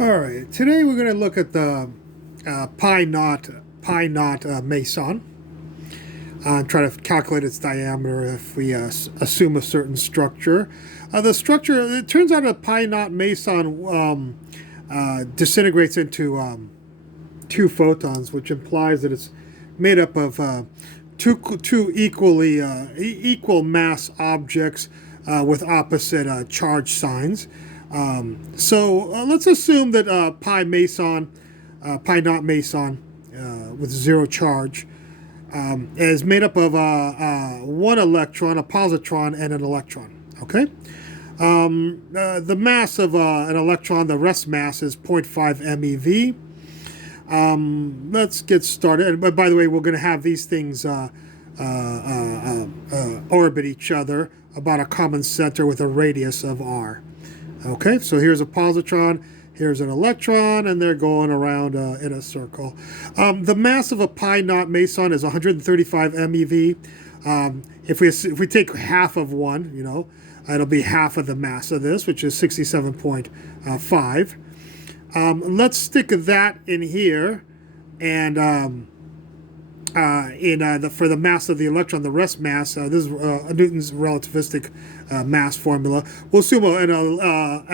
All right, today we're going to look at the pi naught meson. Try to calculate its diameter if we assume a certain structure. The structure, it turns out a pi naught meson disintegrates into two photons, which implies that it's made up of two equal mass objects with opposite charge signs. So let's assume that pi naught meson with zero charge is made up of one electron, a positron, and an electron. Okay. The mass of an electron, the rest mass, is 0.5 MeV. Let's get started. But by the way, we're going to have these things orbit each other about a common center with a radius of r. Okay, so here's a positron, here's an electron, and they're going around in a circle. The mass of a pi naught meson is 135 MeV. If we take half of one, it'll be half of the mass of this, which is 67.5. Let's stick that in here, and for the mass of the electron, the rest mass, this is Newton's relativistic mass formula. We'll assume an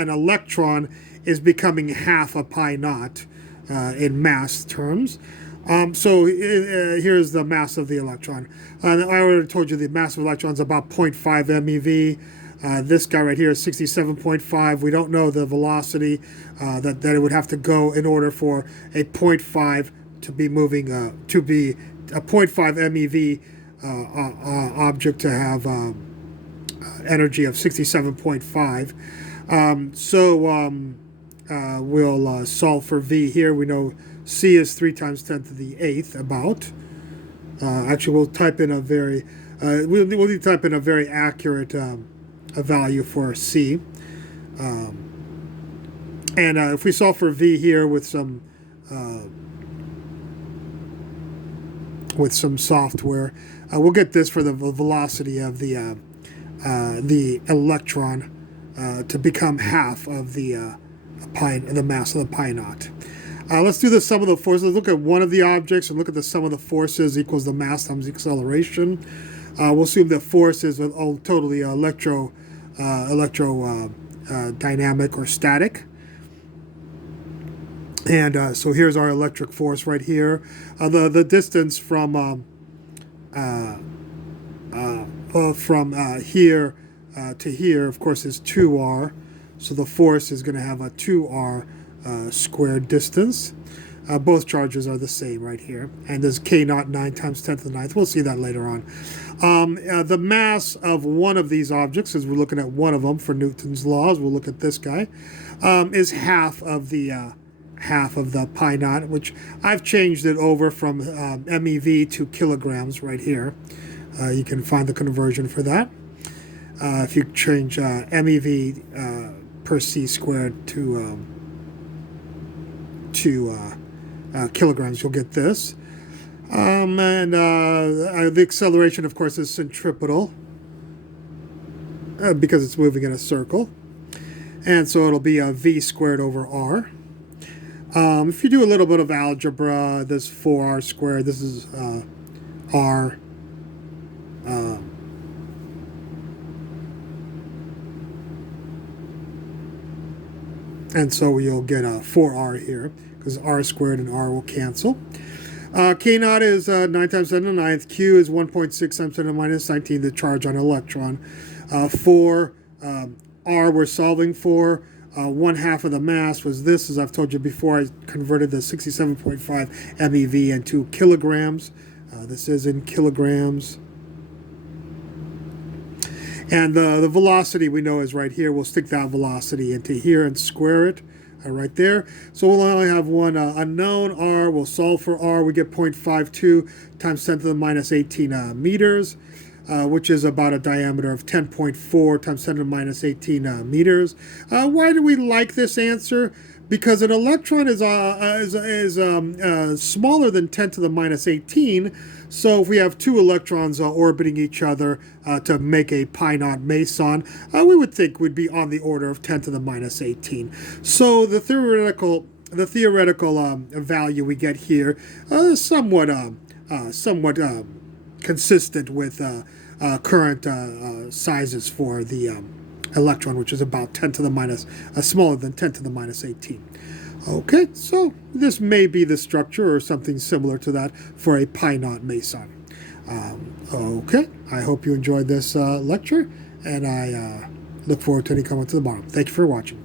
electron is becoming half a pi naught in mass terms. So here's the mass of the electron. I already told you the mass of electron is about 0.5 MeV. This guy right here is 67.5. We don't know the velocity that it would have to go in order for a 0.5 to be moving to be a 0.5 MeV object to have energy of 67.5. We'll solve for V here. We know C is 3 times 10 to the 8th about. Actually, we'll type in a very we'll need to type in a very accurate a value for C. And if we solve for V here with some software, we'll get this for the velocity of the electron to become half of the mass of the pi naught. Let's do the sum of the forces. Let's look at one of the objects and look at the sum of the forces equals the mass times the acceleration. We'll assume that force is totally dynamic or static. And so here's our electric force right here. The distance from here to here, of course, is 2r. So the force is going to have a 2r squared distance. Both charges are the same right here. And there's k naught 9 times 10 to the 9th. We'll see that later on. The mass of one of these objects, as we're looking at one of them for Newton's laws, we'll look at this guy, is half of the pi naught, which I've changed it over from MeV to kilograms right here. You can find the conversion for that. If you change MeV per c squared to kilograms, you'll get this. The acceleration, of course, is centripetal because it's moving in a circle. And so it'll be v squared over r. If you do a little bit of algebra, this 4r squared, this is r. And so you'll get a 4r here, because r squared and r will cancel. K naught is 9 times 10 to the 9th. Q is 1.6 times 10 to the minus 19, the charge on an electron. For r we're solving for, 1/2 of the mass was this. As I've told you before, I converted the 67.5 MeV into kilograms. This is in kilograms. And the velocity we know is right here. We'll stick that velocity into here and square it right there. So we'll only have one unknown, r. We'll solve for r. We get 0.52 times 10 to the minus 18 meters, which is about a diameter of 10.4 times 10 to the minus 18 meters. Why do we like this answer? Because an electron is smaller than 10 to the minus 18, So if we have two electrons orbiting each other to make a pi naught meson, we would think would be on the order of 10 to the minus 18. So the theoretical value we get here is somewhat consistent with current sizes for the electron, which is about 10 to the minus, smaller than 10 to the minus 18. Okay, so this may be the structure or something similar to that for a pi naught meson. Okay, I hope you enjoyed this lecture, and I look forward to any comments at the bottom. Thank you for watching.